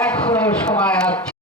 এখন সময় আছে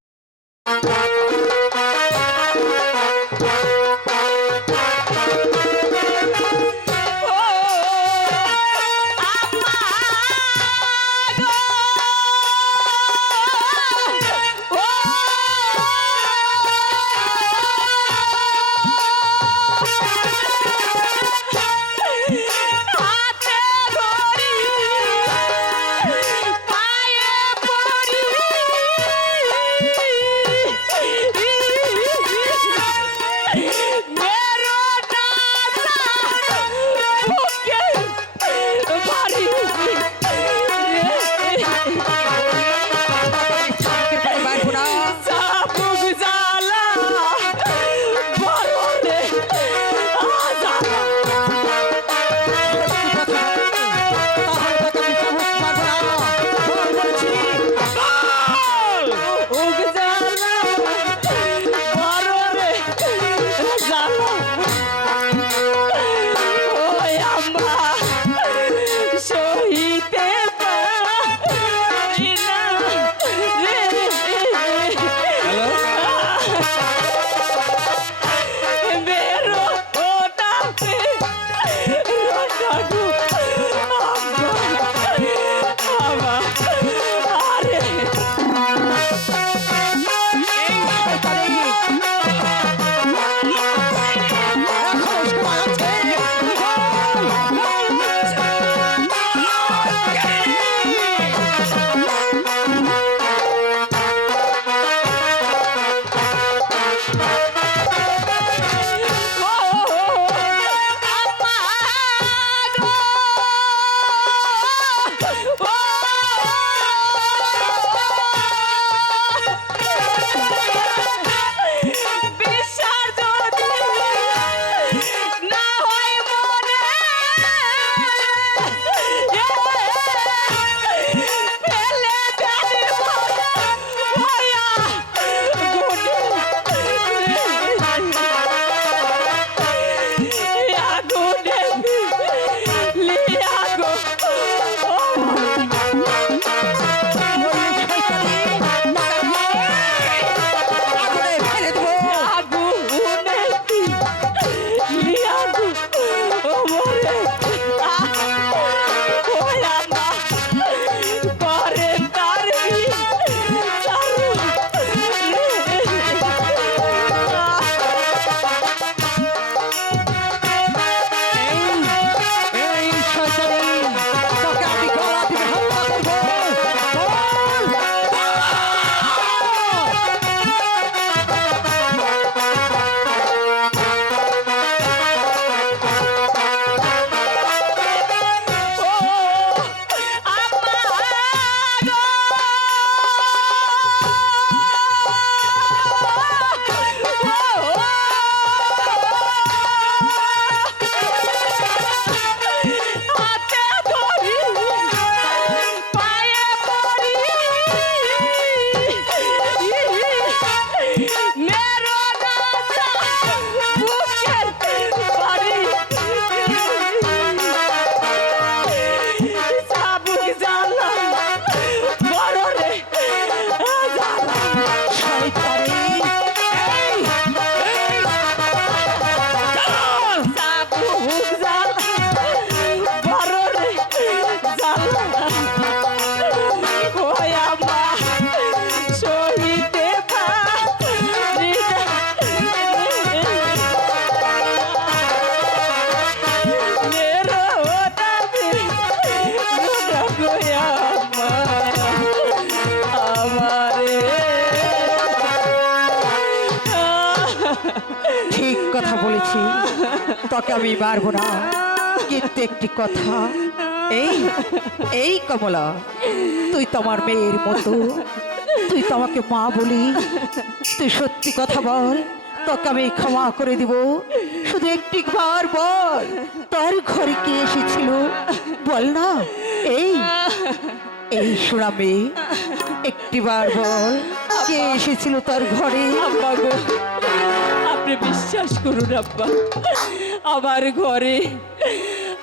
বলেছি তোকে আমি মারবো না। কিন্তু একটি কথা, এই এই কমলা, তুই তোমার মেয়ের মতো। তুই তো আমাকে মা বলি। তুই সত্যি কথা বল, তোকে আমি ক্ষমা করে দিব। শুধু একটি বার বল, তোর ঘরে কে এসেছিল? বল না, এই এই সোনা মেয়ে, একটি বার বল, কে এসেছিল তোর ঘরে? আপনি বিশ্বাস করুন আব্বা আমার ঘরে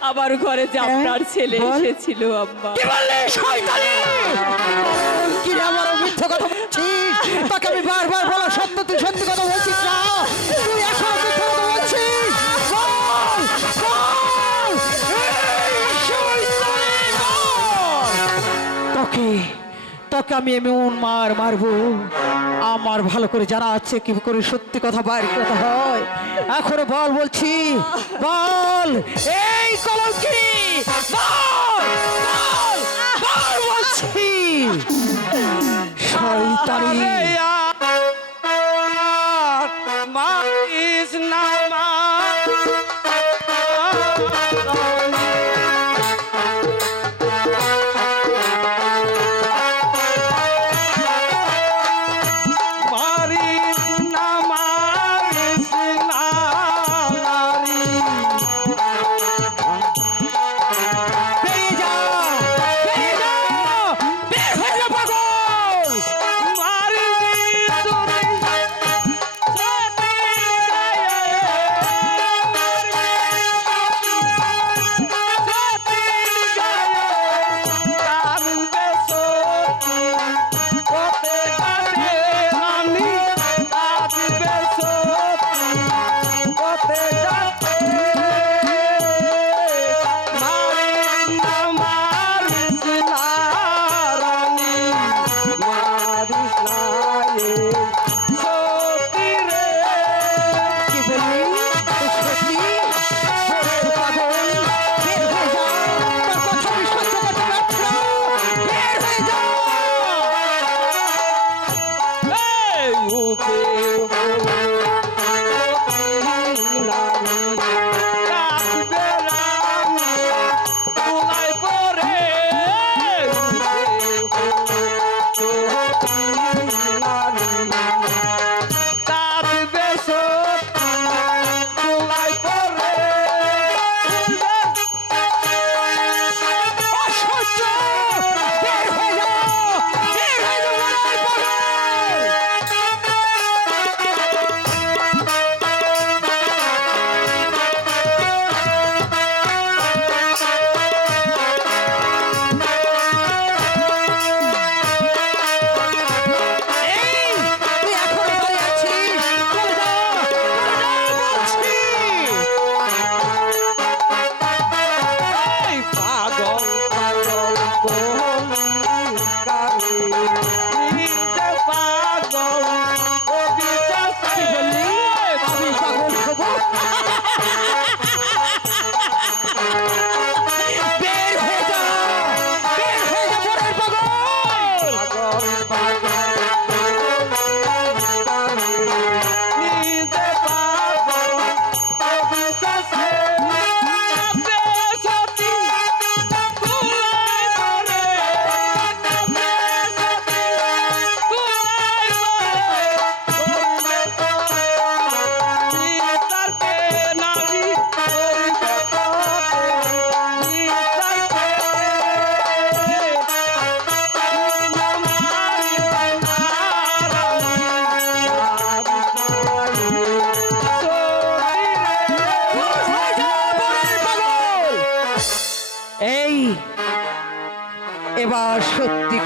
আমার ঘরে যে আপনার ছেলে। এসেছিল আব্বা। কি বললে? শয়তানি! কি আমার মিথ্যা কথা বলছিস? তাকে আমি বারবার বলা সত্য তুই সত্যি কথা বলছিস না? তোকে আমি এমন মার মারবো। আমার ভালো করে জানা আছে, কি করে সত্যি কথা বাইর কথা হয়। এখনও বল বলছি, বল। এই কলঙ্কি বল বল বল বলছি। শয়তানি।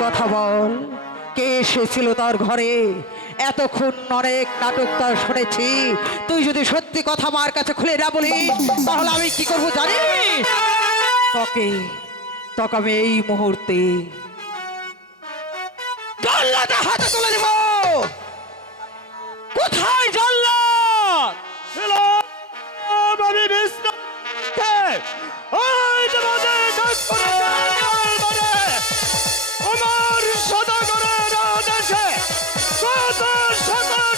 কথা বল। কে এসেছিল তার ঘরে? এতক্ষণ অনেক নাটক তার শুনেছি। তুই যদি সত্যি কথা আমার কাছে খুলে না বলিস, তাহলে আমি কি করব জানি? তোকে তোকে আমি এই মুহূর্তে হাতে তুলে দেব। কোথায় জল্লাদ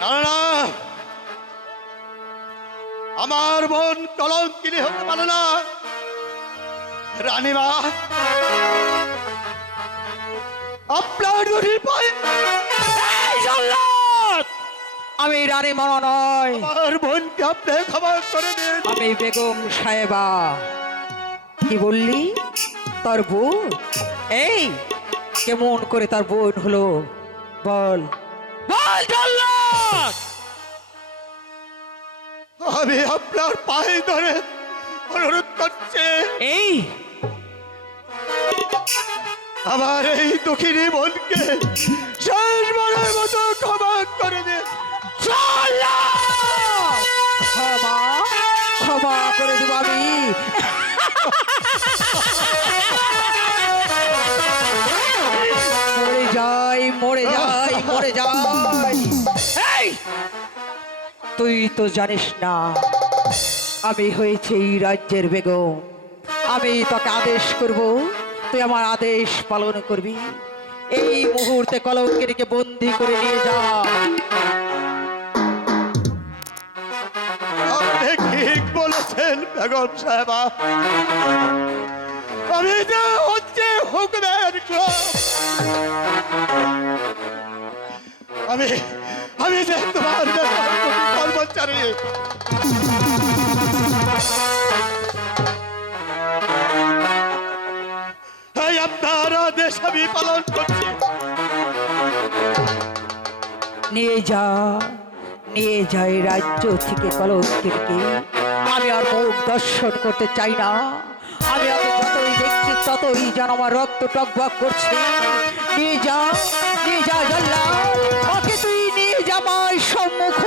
না আমার বোন কলঙ্কিনী হতে পারে না। রানীমা আপনার দুটির পায়ে আমি রানী মানা নয়। আমার বোনকে আপনি ক্ষমা করে দিন। আমি বেগম সাহেবা। কি বললি? তার বোন? এই কেমন করে তার বোন হলো? বল। বল আমি আপনার পায়ে ধরে অনুরোধ করছি। এই! আমার এই দুঃখিনী বোনকে শেষবারের মতো ক্ষমা করে জল্লাদ! ক্ষমা ক্ষমা করে দেব আমি। মরে যাই মরে যাই মরে যাই! তুই তো জানিস না, আমি হয়েছে এই রাজ্যের বেগম। আমি তোকে আদেশ করব, তুই আমার আদেশ পালন করবি। এই মুহূর্তে কলঙ্কিনীকে বন্দি করে নিয়ে যা। বলেছেন আমি হচ্ছে হুকুমের। আমি আমি তোমার কর্মচারী আপনার আদেশ আমি পালন করছি। নিয়ে যা, নিয়ে রাজ্য থেকে আমি আর মুখ দর্শন করতে চাই না। আমি ওকে যতই দেখছি, ততই যেন আমার রক্ত টকবক করছে। নিয়ে যা নিয়ে যা জল্লা সম্মুখ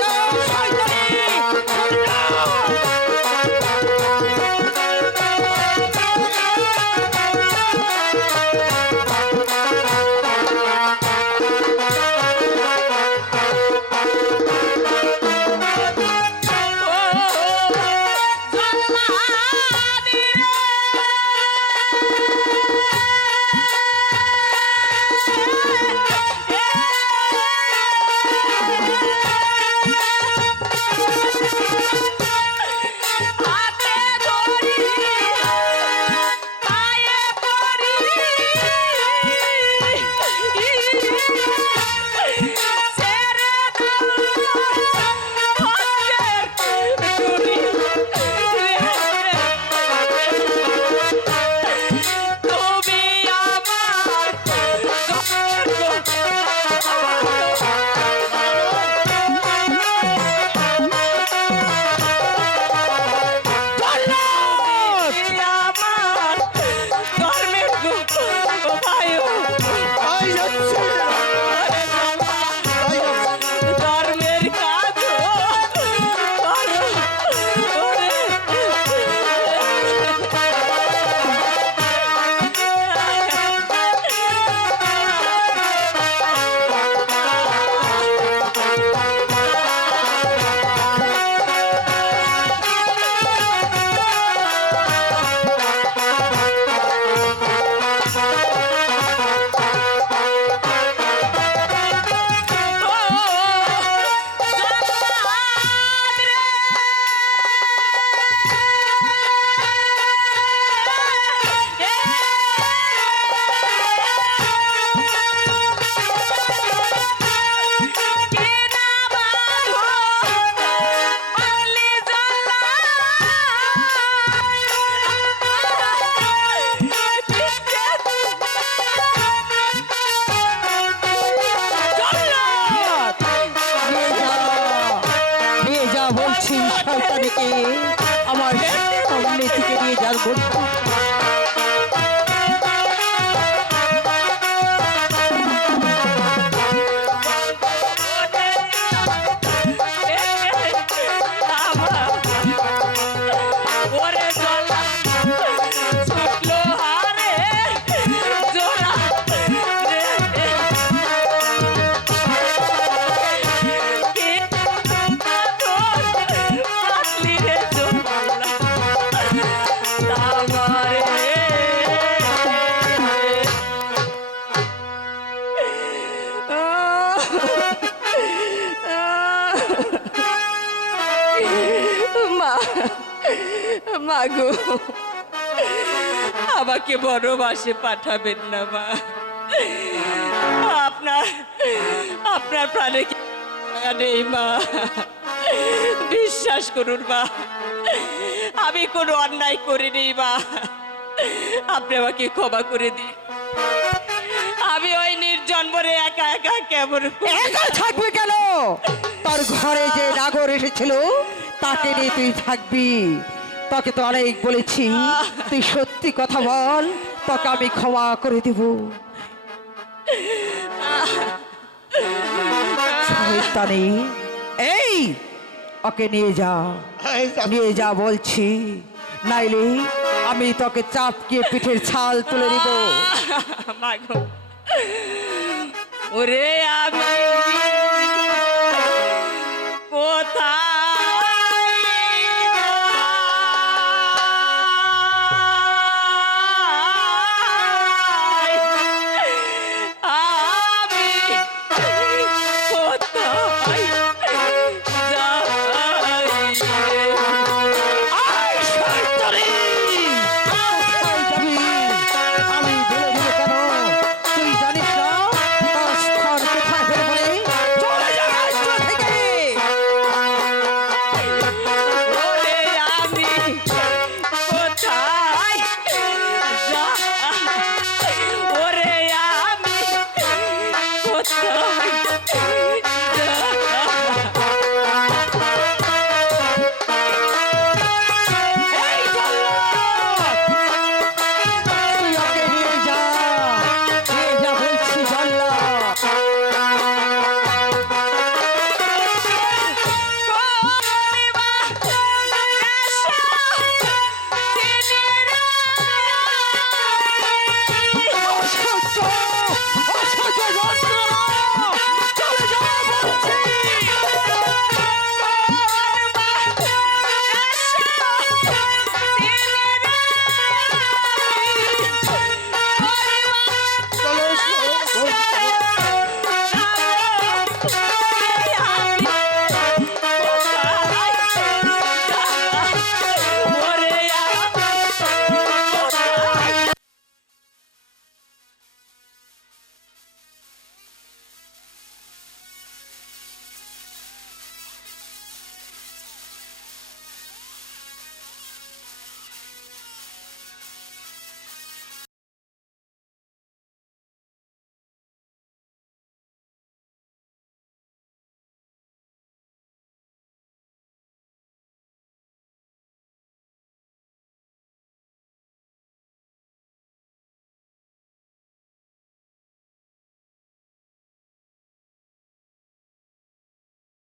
যাও যার বলছি মাগো আমাকে বড় বাসে পাঠাবেন না, মা। আপনার আপনার প্রাণে নেই, মা? বিশ্বাস করুন, মা। আমি কোনো অন্যায় করিনি, মা। আপনি আমাকে ক্ষমা করে দিন। আমি ওই নির্জন্মরে একা একা কেমন একা থাকবি কেন? তোর ঘরে যে নাগর এসেছিল, তাকে নিয়ে তুই থাকবি। তোকে তো অনেক বলেছি। তুই সত্যি কথা বল তোকে আমি ক্ষমা করে দিব। শয়তানি এই ওকে নিয়ে যা। নিয়ে যা বলছি। নাইলে আমি তোকে চাপকে পিঠের ছাল তুলে দিব। ওরে আমি কোথায়